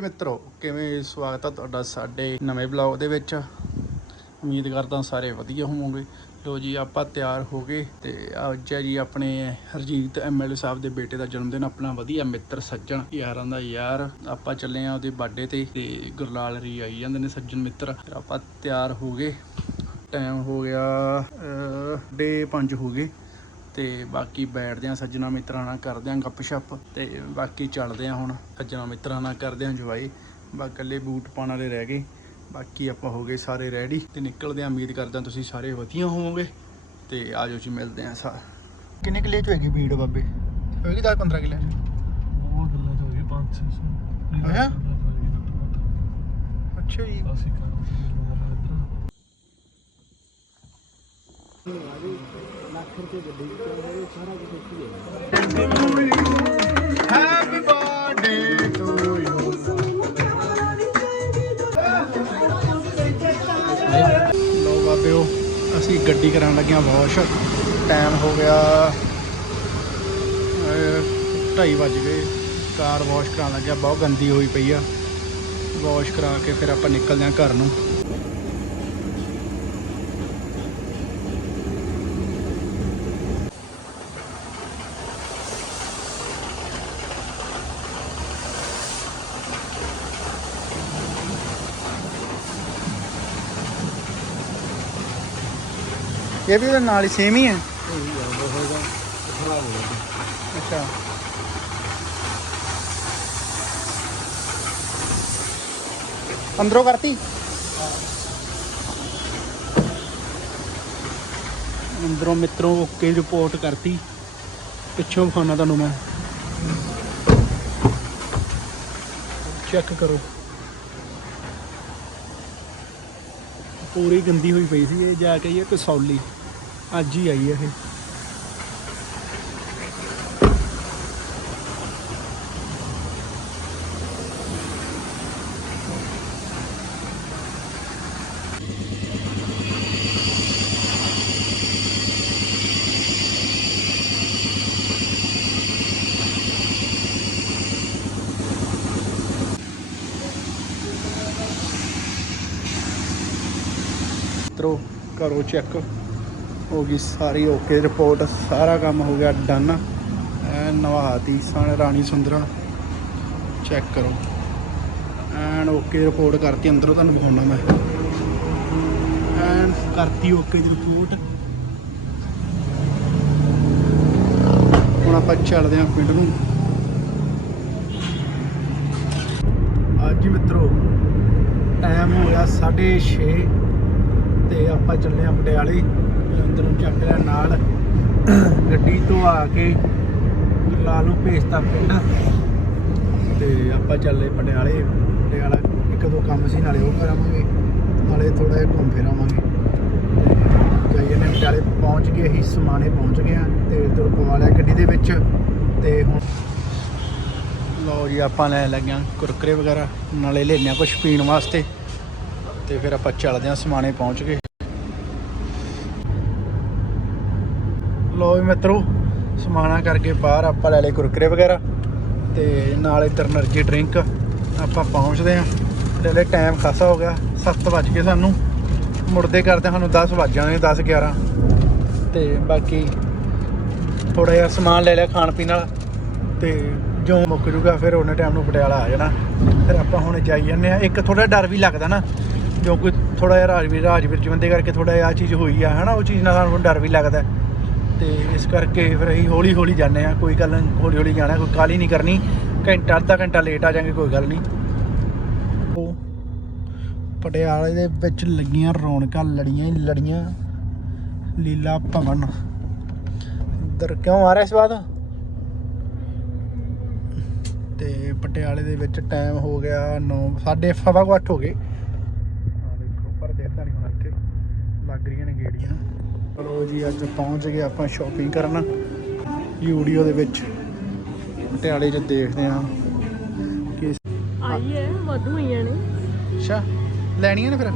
ਮਿੱਤਰੋ, ਕਿਵੇਂ ਸਵਾਗਤ ਹੈ ਤੁਹਾਡਾ ਸਾਡੇ ਨਵੇਂ ਬਲੌਗ ਦੇ ਵਿੱਚ? ਉਮੀਦ ਕਰਦਾ ਸਾਰੇ ਵਧੀਆ ਹੋਵੋਗੇ। ਲੋ ਜੀ, ਆਪਾਂ ਤਿਆਰ ਹੋ ਗਏ ਤੇ ਅੱਜ ਹੈ ਜੀ ਆਪਣੇ ਹਰਜੀਤ ਐਮਐਲਏ ਸਾਹਿਬ ਦੇ ਬੇਟੇ ਦਾ ਜਨਮ ਦਿਨ ਆਪਣਾ ਵਧੀਆ ਮਿੱਤਰ ਸੱਜਣ, ਯਾਰਾਂ ਦਾ ਯਾਰ। ਆਪਾਂ ਚੱਲੇ ਆ ਉਹਦੇ ਬਰਥਡੇ ਤੇ ਤੇ ਗੁਰਲਾਲ ਰੀ ਆਈ ਜਾਂਦੇ ਨੇ ਸੱਜਣ ਮਿੱਤਰ। ਫਿਰ ਆਪਾਂ ਤਿਆਰ ਹੋ ਗਏ। ਟਾਈਮ ਹੋ ਗਿਆ ਡੇ 5 ਹੋ ਗਏ। ਤੇ ਬਾਕੀ ਬੈਠਦੇ ਆ ਸੱਜਣਾ ਮਿੱਤਰਾਂ ਨਾਲ ਕਰਦੇ ਆ ਗੱਪਸ਼ਪ ਤੇ ਬਾਕੀ ਚੱਲਦੇ ਆ ਹੁਣ ਸੱਜਣਾ ਮਿੱਤਰਾਂ ਨਾਲ ਕਰਦੇ ਆ ਜਵਾਈ ਬਾ ਇਕੱਲੇ ਬੂਟ ਪਾਉਣ ਵਾਲੇ ਰਹਿ ਗਏ ਬਾਕੀ ਆਪਾਂ ਹੋ ਗਏ ਸਾਰੇ ਰੈਡੀ ਤੇ ਨਿਕਲਦੇ ਆ ਉਮੀਦ ਕਰਦੇ ਤੁਸੀਂ ਸਾਰੇ ਵਧੀਆ ਹੋਵੋਗੇ ਤੇ ਆਜੋ ਜੀ ਮਿਲਦੇ ਆ ਸਾ ਕਿੰਨੇ ਕਿਲੇ ਚ ਹੋਏਗੀ ਭੀੜ ਬਾਬੇ? ਹੋਏਗੀ 10 15 ਕਿਲੇ ਉਹ ਗੱਲਾਂ ਚ ਹੋ ਗਈ 5 600 ਹੈਂ? ਅੱਛਾ ਜੀ ਅਸੀਂ ਕਰ ਹੈਪੀ ਬਰਥਡੇ ਟੂ ਯੂ ਲੋ ਬਾਬਿਓ, ਅਸੀਂ ਗੱਡੀ ਕਰਾਉਣ ਲੱਗੇ ਹਾਂ ਵਾਸ਼। ਟਾਈਮ ਹੋ ਗਿਆ 2:30 ਵੱਜ ਗਏ। ਕਾਰ ਵਾਸ਼ ਕਰਾਉਣ ਲੱਗਿਆ ਬਹੁਤ ਗੰਦੀ ਹੋਈ ਪਈ ਆ। ਵਾਸ਼ ਕਰਾ ਕੇ ਫਿਰ ਆਪਾਂ ਨਿਕਲਦੇ ਹਾਂ ਘਰ ਨੂੰ। ਇਹ ਵੀ ਉਹਦੇ ਨਾਲ ਹੀ ਸੇਮ ਹੀ ਹੈ? ਅੱਛਾ। ਅੰਦਰੋਂ ਕਰਤੀ? ਅੰਦਰੋਂ ਮਿੱਤਰੋਂ ਓਕੇ ਰਿਪੋਰਟ ਕਰਤੀ। ਪਿੱਛੋਂ ਵਿਖਾਉਣਾ ਤੁਹਾਨੂੰ ਮੈਂ। ਚੈੱਕ ਕਰੋ। ਪੂਰੀ ਗੰਦੀ ਹੋਈ ਪਈ ਸੀ, ਇਹ ਜਾ ਕੇ ਇਹ ਕਸੌਲੀ ਅੱਜ ਹੀ ਆਈ ਹੈ ਇਹ। ਮਿੱਤਰੋ ਕਰੋ ਚੈੱਕ ਹੋ ਗਈ ਸਾਰੀ ਓਕੇ ਰਿਪੋਰਟ ਸਾਰਾ ਕੰਮ ਹੋ ਗਿਆ ਡਨ ਐ ਨਵਾਤੀ ਸਣ ਰਾਣੀ ਸੁੰਦਰਾ। ਚੈੱਕ ਕਰੋ। ਐਨ ਓਕੇ ਰਿਪੋਰਟ ਕਰਤੀ, ਅੰਦਰੋਂ ਤੁਹਾਨੂੰ ਦਿਖਾਉਣਾ ਮੈਂ। ਐਨ ਕਰਤੀ ਓਕੇ ਦੀ ਰਿਪੋਰਟ ਹੁਣ ਆਪਾਂ ਚੱਲਦੇ ਹਾਂ ਪਿੰਡ ਨੂੰ। ਅੱਜ ਮਿੱਤਰੋ ਟਾਈਮ ਹੋ ਗਿਆ 6:30 ਤੇ ਆਪਾਂ ਚੱਲੇ ਆ ਪਟਿਆਲੇ। ਨੂੰ ਚੱਕ ਲਿਆ ਨਾਲ। ਗੱਡੀ ਤੋਂ ਆ ਕੇ ਗੁਰਲਾਲ ਨੂੰ ਭੇਜਤਾ ਪਿੰਡ। ਤੇ ਆਪਾਂ ਚੱਲੇ ਪਟਿਆਲੇ। ਪਟਿਆਲਾ ਇੱਕ ਦੋ ਕੰਮ ਸੀ, ਨਾਲੇ ਉਹ ਕਰਾਵਾਂਗੇ। ਨਾਲੇ ਥੋੜਾ ਜਿਹਾ ਘੁੰਮ ਫਿਰ ਆਵਾਂਗੇ। ਤੇ ਜਾਈਏ ਨੇ ਪਟਿਆਲੇ, ਪਹੁੰਚ ਗਏ ਅਸੀਂ, ਸਮਾਣੇ ਪਹੁੰਚ ਗਏ ਆ ਤੇ ਤੁਰ ਪਵਾ ਲਿਆ ਗੱਡੀ ਦੇ ਵਿੱਚ। ਤੇ ਹੁਣ ਲਓ ਜੀ, ਆਪਾਂ ਲੈ ਲੱਗਿਆ ਕੁਰਕਰੇ ਵਗੈਰਾ। ਨਾਲੇ ਲੈਣਿਆ ਕੁਝ ਪੀਣ ਵਾਸਤੇ। ਤੇ ਫਿਰ ਆਪਾਂ ਚੱਲਦੇ ਹਾਂ ਸਮਾਣੇ ਪਹੁੰਚ ਗਏ ਲੋ ਵੀ ਮਿੱਤਰੋ ਸਮਾਨਾ ਕਰਕੇ ਬਾਹਰ ਆਪਾਂ ਲੈ ਲਏ ਕੁਰਕਰੇ ਵਗੈਰਾ ਤੇ ਨਾਲ ਇਧਰ એનર્ਜੀ ਡਰਿੰਕ ਆਪਾਂ ਪਹੁੰਚਦੇ ਆ ਲੈ ਲੈ ਟਾਈਮ ਖਾਸਾ ਹੋ ਗਿਆ 7 ਵਜ ਗਏ ਸਾਨੂੰ। ਮੁੜਦੇ ਕਰਦੇ ਸਾਨੂੰ 10 ਵਜ ਜਾਣੇ 10 11 ਤੇ ਬਾਕੀ ਥੋੜਾ ਜਿਹਾ ਸਮਾਨ ਲੈ ਲਿਆ ਖਾਣ ਪੀਣ ਵਾਲਾ। ਤੇ ਜੋ ਮੁੱਕ ਜੂਗਾ ਫਿਰ ਉਹਨੇ ਟਾਈਮ ਨੂੰ ਪਟਿਆਲਾ ਆ ਜਾਣਾ। ਫਿਰ ਆਪਾਂ ਹੁਣ ਜਾਈ ਜਾਂਦੇ ਆ ਇੱਕ ਥੋੜਾ ਡਰ ਵੀ ਲੱਗਦਾ ਨਾ, ਜੋ ਕੋਈ ਥੋੜਾ ਜਿਹਾ ਰਾਜਵੀਰ ਰਾਜਵੀਰ ਬੰਦੇ ਕਰਕੇ ਥੋੜਾ ਜਿਹਾ ਆ ਚੀਜ਼ ਹੋਈ ਆ, ਹਨਾ, ਉਹ ਚੀਜ਼ ਨਾਲ ਸਾਨੂੰ ਡਰ ਵੀ ਲੱਗਦਾ। ਤੇ ਇਸ ਕਰਕੇ ਫਿਰ ਅਸੀਂ ਹੌਲੀ ਹੌਲੀ ਜਾਂਦੇ ਆ ਕੋਈ ਗੱਲ ਹੌਲੀ ਹੌਲੀ ਜਾਣਾ, ਕੋਈ ਕਾਲੀ ਨਹੀਂ ਕਰਨੀ। ਘੰਟਾ, ਅੱਧਾ ਘੰਟਾ ਲੇਟ ਆ ਜਾਾਂਗੇ, ਕੋਈ ਗੱਲ ਨਹੀਂ ਉਹ ਪਟਿਆਲੇ ਦੇ ਵਿੱਚ ਲੱਗੀਆਂ ਰੌਣਕਾਂ, ਲੜੀਆਂ ਹੀ ਲੜੀਆਂ। ਲੀਲਾ ਭਵਨ। ਇੱਧਰ ਕਿਉਂ ਆ ਰਿਹਾ ਇਸ ਬਾਅਦ ਤੇ ਪਟਿਆਲੇ ਦੇ ਵਿੱਚ ਟਾਈਮ ਹੋ ਗਿਆ 9 ਸਾਢੇ ਸਵਾ ਕੁ ਹੋ ਗਏ। ਆ ਦੇਖੋ ਪਰ ਦੇਖਦਾ ਨਹੀਂ ਹੁਣ ਇੱਥੇ ਲੱਗ ਰਹੀਆਂ ਨੇ ਗੇੜੀਆਂ। ਚਲੋ ਜੀ ਅੱਜ ਪਹੁੰਚ ਗਏ ਆਪਾਂ ਸ਼ਾਪਿੰਗ ਕਰਨ। ਯੂਡੀਓ ਦੇ ਵਿੱਚ ਪਟਿਆਲੇ 'ਚ ਦੇਖਦੇ ਹਾਂ ਕਿ ਆਈ ਹੈ ਵਾਧੂ ਆਈਆਂ ਨੇ। ਅੱਛਾ ਲੈਣੀਆਂ ਨੇ ਫਿਰ?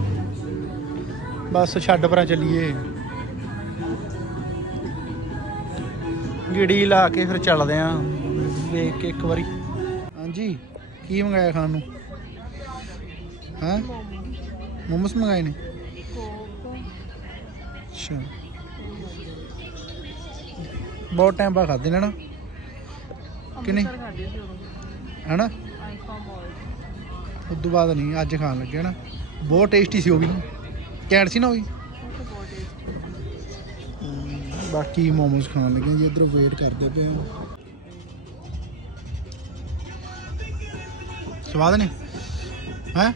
ਬਸ ਛੱਡ ਪਰਾਂ ਚੱਲੀਏ। ਗਿੜੀ ਲਾ ਕੇ ਫਿਰ ਚੱਲਦੇ ਆਂ ਵੇਖ ਕੇ ਇੱਕ ਵਾਰੀ। ਹਾਂਜੀ ਕੀ ਮੰਗਾਇਆ ਖਾਣ ਨੂੰ? ਹਾਂ? ਮੋਮੋਸ ਮੰਗਾਏ ਨੇ? ਅੱਛਾ। ਬਹੁਤ ਟਾਈਮ ਬਾਅਦ ਖਾਦੇ ਨੇ ਕਿ ਨਹੀਂ ਹੈਨਾ? ਉਸ ਤੋਂ ਬਾਅਦ ਨਹੀਂ ਅੱਜ ਖਾਣ ਲੱਗੇ ਨਾ ਬਹੁਤ ਟੇਸਟੀ ਸੀ ਉਹ ਵੀ ਕੈਂਟ ਸੀ ਨਾ ਉਹ ਵੀ? ਬਾਕੀ ਮੋਮੋਸ ਖਾਣ ਲੱਗੇ ਜੀ ਇਧਰ ਵੇਟ ਕਰਦੇ ਪਏ ਆ। ਸਵਾਦ ਨੇ? ਹੈ?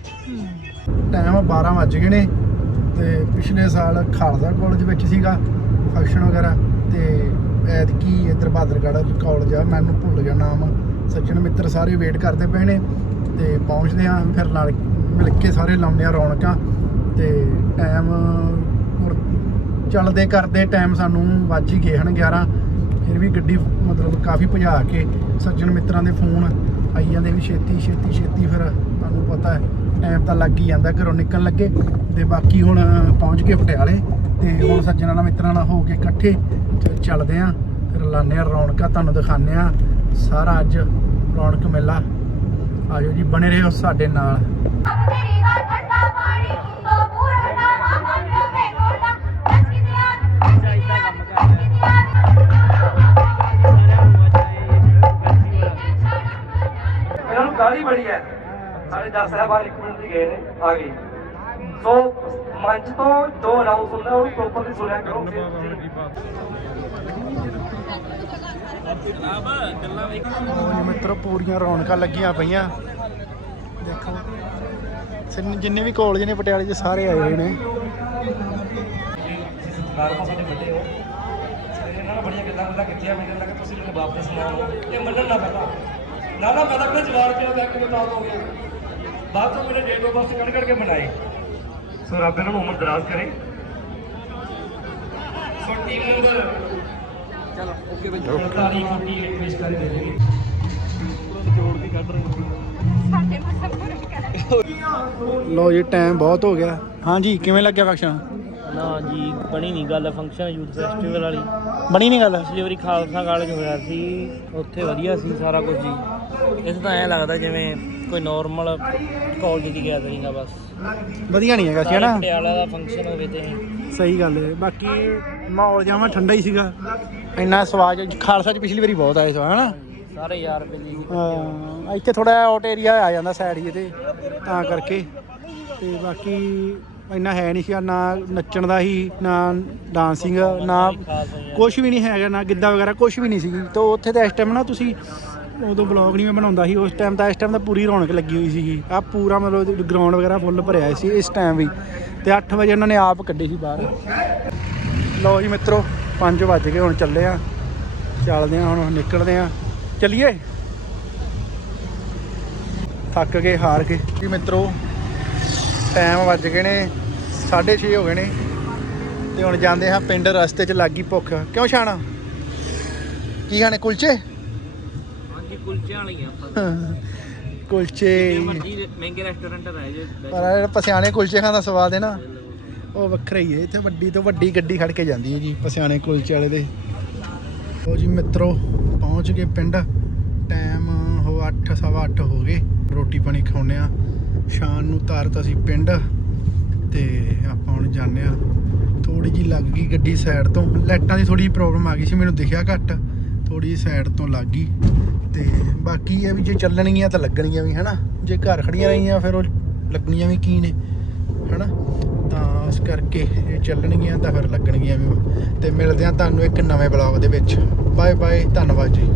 ਟਾਈਮ 12 ਵੱਜ ਗਏ ਨੇ ਤੇ ਪਿਛਲੇ ਸਾਲ ਖਾਲਸਾ ਕਾਲਜ ਵਿੱਚ ਸੀਗਾ ਫੰਕਸ਼ਨ ਵਗੈਰਾ ਤੇ ਐਤਕੀ ਇੱਧਰ ਬਹਾਦਰਗੜ੍ਹ ਕਾਲਜ ਆ ਮੈਨੂੰ ਭੁੱਲ ਗਿਆ ਨਾਮ। ਸੱਜਣ ਮਿੱਤਰ ਸਾਰੇ ਵੇਟ ਕਰਦੇ ਪਏ ਨੇ ਤੇ ਪਹੁੰਚਦੇ ਆ ਫਿਰ ਨਾਲ ਮਿਲ ਕੇ ਸਾਰੇ ਲਾਉਂਦੇ ਆ ਰੌਣਕਾਂ ਤੇ ਟਾਈਮ ਚੱਲਦੇ ਕਰਦੇ ਟਾਈਮ ਸਾਨੂੰ ਵੱਜ ਹੀ ਗਏ ਹਨ 11 ਫਿਰ ਵੀ ਗੱਡੀ ਮਤਲਬ ਕਾਫੀ ਭਜਾ ਕੇ ਸੱਜਣ ਮਿੱਤਰਾਂ ਦੇ ਫੋਨ ਆਈ ਜਾਂਦੇ ਵੀ ਛੇਤੀ ਛੇਤੀ ਛੇਤੀ ਫਿਰ ਤੁਹਾਨੂੰ ਪਤਾ ਹੈ ਟਾਈਮ ਤਾਂ ਲੱਗ ਹੀ ਜਾਂਦਾ ਘਰੋਂ ਨਿਕਲਣ ਲੱਗੇ ਤੇ ਬਾਕੀ ਹੁਣ ਪਹੁੰਚ ਗਏ ਪਟਿਆਲੇ ਤੇ ਹੁਣ ਸੱਜਣਾਂ ਨਾਲ ਮਿੱਤਰਾਂ ਨਾਲ ਹੋ ਕੇ ਇਕੱਠੇ। ਤੇ ਚੱਲਦੇ ਆਂ, ਫਿਰ ਲਾਉਂਦੇ ਆ ਰੌਣਕਾਂ, ਤੁਹਾਨੂੰ ਦਿਖਾਉਂਦੇ ਆ, ਸਾਰਾ ਅੱਜ ਰੌਣਕ ਮੇਲਾ। ਆਜੋ ਜੀ, ਬਣੇ ਰਹੋ ਸਾਡੇ ਨਾਲ। ਗਾਲੀ ਬੜੀ ਹੈ? ਸਾਡੇ ਦਸ ਸਾਹਿਬਾਨ ਇੱਕ ਮਿੰਟ ਦੀ ਗਏ ਨੇ, ਆ ਗਏ। ਸੋ ਮੰਚ ਤੋਂ ਜੋ ਅਨਾਉਂਸ ਹੁੰਦਾ ਉਹ ਪ੍ਰੋਪਰਲੀ ਸੁਣਿਆ ਕਰੋ। ਮਿੱਤਰੋ ਪੂਰੀਆਂ ਰੌਣਕਾਂ ਲੱਗੀਆਂ ਪਈਆਂ। ਦੇਖੋ ਜਿੰਨੇ- ਵੀ ਕਾਲਜ ਨੇ ਪਟਿਆਲੇ 'ਚ ਸਾਰੇ ਆਏ ਹੋਏ ਨੇ। ਬੜੀਆਂ ਗੱਲਾਂ ਗੱਲਾਂ ਕੀਤੀਆਂ। ਮੈਨੂੰ ਲੱਗਾ ਤੁਸੀਂ ਮੈਨੂੰ ਵਾਪਸ ਸੁਣਾਓ ਇਹ ਮੰਨਣ ਨਾ ਪਤਾ। ਨਾ ਨਾ ਪਤਾ ਕਿ ਜਵਾਬ ਕਿਉਂ ਬੈਕ ਕਿਵੇਂ ਤਾਂ ਹੋ ਗਿਆ। ਬਾਅਦ ਤੋਂ ਮੇਰੇ ਡੇਟ ਆਫ ਬਰਥ ਕੱਢ ਕੱਢ ਕੇ ਬਣਾਏ ਸੋ ਰੱਬ ਇਹਨਾਂ ਨੂੰ ਉਮਰ ਦਰਾਜ਼ ਕਰੇ। ਸੋ ਟੀਮ ਨੰਬਰ ਚਲੋ ਓਕੇ ਬਈ। 48 48 ਪੇਸ਼ ਕਰ ਦੇ ਦੇਣਗੇ ਸਾਡੇ ਮਸਲ ਪਰ ਲੋ ਜੀ ਟਾਈਮ ਬਹੁਤ ਹੋ ਗਿਆ। ਹਾਂਜੀ ਕਿਵੇਂ ਲੱਗਿਆ ਫੰਕਸ਼ਨ ਨਾ ਜੀ ਬਣੀ ਨਹੀਂ ਗੱਲ ਫੰਕਸ਼ਨ ਯੂਥ ਫੈਸਟੀਵਲ ਵਾਲੀ। ਬਣੀ ਨਹੀਂ ਗੱਲ? ਪਿਛਲੀ ਵਾਰੀ ਖਾਲਸਾ ਕਾਲਜ ਹੋਇਆ ਸੀ ਉੱਥੇ ਵਧੀਆ ਸੀ ਸਾਰਾ ਕੁਝ ਜੀ। ਇਸ ਤਾਂ ਐਂ ਲੱਗਦਾ ਜਿਵੇਂ ਕੋਈ ਨਾਰਮਲ ਕਾਲਜ ਦੀ ਗੈਦਰਿੰਗ ਆ ਬਸ। ਵਧੀਆ ਨਹੀਂ ਹੈਗਾ ਸੀ ਹਨਾ? ਪਟਿਆਲਾ ਦਾ ਫੰਕਸ਼ਨ ਹੋਵੇ ਤੇ। ਸਹੀ ਗੱਲ ਹੈ ਬਾਕੀ ਮਾਹੌਲ ਜਾਵਾਂ ਠੰਡਾ ਹੀ ਸੀਗਾ। ਇੰਨਾ ਸਵਾਦ ਖਾਲਸਾ 'ਚ ਪਿਛਲੀ ਵਾਰੀ ਬਹੁਤ ਆਏ ਸੋ ਹਨਾ? ਸਾਰੇ ਯਾਰ ਬੇਲੀ ਹਾਂ ਇੱਥੇ ਥੋੜਾ ਆਊਟ ਏਰੀਆ ਆ ਜਾਂਦਾ ਸਾਈਡ ਜੀ ਤੇ ਤਾਂ ਕਰਕੇ। ਤੇ ਬਾਕੀ ਇੰਨਾ ਹੈ ਨਹੀਂ ਸੀ ਨਾ ਨੱਚਣ ਦਾ ਹੀ ਨਾ ਡਾਂਸਿੰਗ ਨਾ ਕੁਝ ਵੀ ਨਹੀਂ ਹੈਗਾ ਨਾ ਗਿੱਧਾ ਵਗੈਰਾ ਕੁਝ ਵੀ ਨਹੀਂ ਸੀ। ਤਾਂ ਉੱਥੇ ਤਾਂ ਇਸ ਟਾਈਮ ਨਾ ਤੁਸੀਂ ਉਦੋਂ ਬਲੌਗ ਨਹੀਂ ਮੈਂ ਬਣਾਉਂਦਾ ਸੀ, ਉਸ ਟਾਈਮ ਤਾਂ ਇਸ ਟਾਈਮ ਤਾਂ ਪੂਰੀ ਰੌਣਕ ਲੱਗੀ ਹੋਈ ਸੀਗੀ। ਆ ਪੂਰਾ ਮਤਲਬ ਗਰਾਊਂਡ ਵਗੈਰਾ ਫੁੱਲ ਭਰਿਆ ਸੀ ਇਸ ਟਾਈਮ ਵੀ। ਤੇ 8 ਵਜੇ ਉਹਨਾਂ ਨੇ ਆਪ ਕੱਢੇ ਸੀ ਬਾਹਰ। ਲਓ ਜੀ ਮਿੱਤਰੋ 5 ਵੱਜ ਗਏ, ਹੁਣ ਚੱਲੇ ਆ। ਚੱਲਦੇ ਆ, ਹੁਣ ਨਿਕਲਦੇ ਆ। ਚੱਲੀਏ? ਥੱਕ ਗਏ, ਹਾਰ ਕੇ ਜੀ ਮਿੱਤਰੋ ਟਾਈਮ ਵੱਜ ਗਏ ਨੇ 6:30 ਹੋ ਗਏ ਨੇ। ਤੇ ਹੁਣ ਜਾਂਦੇ ਹਾਂ ਪਿੰਡ ਰਸਤੇ 'ਚ, ਲੱਗੀ ਭੁੱਖ। ਕਿਉਂ ਛਾਣਾ ਕੀ ਖਾਣੇ, ਕੁਲਚੇ? ਵਾਲੀਆਂ ਕੁਲਚੇ। ਮਰਜ਼ੀ ਮਹਿੰਗੇ ਰੈਸਟੋਰੈਂਟ ਰਹਿ ਜੇ ਪਰ ਆਹ ਜਿਹੜਾ ਪਸਿਆਣੇ ਕੁਲਚੇ ਖਾਣ ਦਾ ਸਵਾਦ ਹੈ ਨਾ ਉਹ ਵੱਖਰਾ ਹੀ ਹੈ। ਇੱਥੇ ਵੱਡੀ ਤੋਂ ਵੱਡੀ ਗੱਡੀ ਖੜ ਕੇ ਜਾਂਦੀ ਹੈ ਜੀ ਪਸਿਆਣੇ ਕੁਲਚੇ ਵਾਲੇ ਦੇ। ਉਹ ਜੀ ਮਿੱਤਰੋ ਪਹੁੰਚ ਗਏ ਪਿੰਡ। ਟਾਈਮ ਹੋ 8 ਸਵਾ 8 ਹੋ ਗਏ। ਰੋਟੀ ਪਾਣੀ ਖਾਉਨੇ ਆ ਸ਼ਾਮ ਨੂੰ ਤਾਰਤ ਅਸੀਂ ਪਿੰਡ ਤੇ ਆਪਾਂ ਹੁਣ ਜਾਂਦੇ ਆ ਥੋੜੀ ਜੀ ਲੱਗ ਗਈ ਗੱਡੀ ਸਾਈਡ ਤੋਂ। ਲਾਈਟਾਂ ਦੀ ਥੋੜੀ ਪ੍ਰੋਬਲਮ ਆ ਗਈ ਸੀ ਮੈਨੂੰ ਦਿਖਿਆ ਘੱਟ। ਥੋੜੀ ਸਾਈਡ ਤੋਂ ਲੱਗ ਗਈ। ਤੇ ਬਾਕੀ ਇਹ ਵੀ ਜੇ ਚੱਲਣਗੀਆਂ ਤਾਂ ਲੱਗਣਗੀਆਂ ਵੀ, ਹਨਾ? ਜੇ ਘਰ ਖੜੀਆਂ ਰਹੀਆਂ, ਫਿਰ ਉਹ ਲੱਗਣੀਆਂ ਵੀ ਕੀ ਨੇ, ਹਨਾ? ਤਾਂ ਇਸ ਕਰਕੇ ਇਹ ਚੱਲਣਗੀਆਂ ਤਾਂ ਫਿਰ ਲੱਗਣਗੀਆਂ ਵੀ। ਤੇ ਮਿਲਦੇ ਆ ਤੁਹਾਨੂੰ ਇੱਕ ਨਵੇਂ ਬਲੌਗ ਦੇ ਵਿੱਚ। ਬਾਏ ਬਾਏ ਧੰਨਵਾਦ ਜੀ।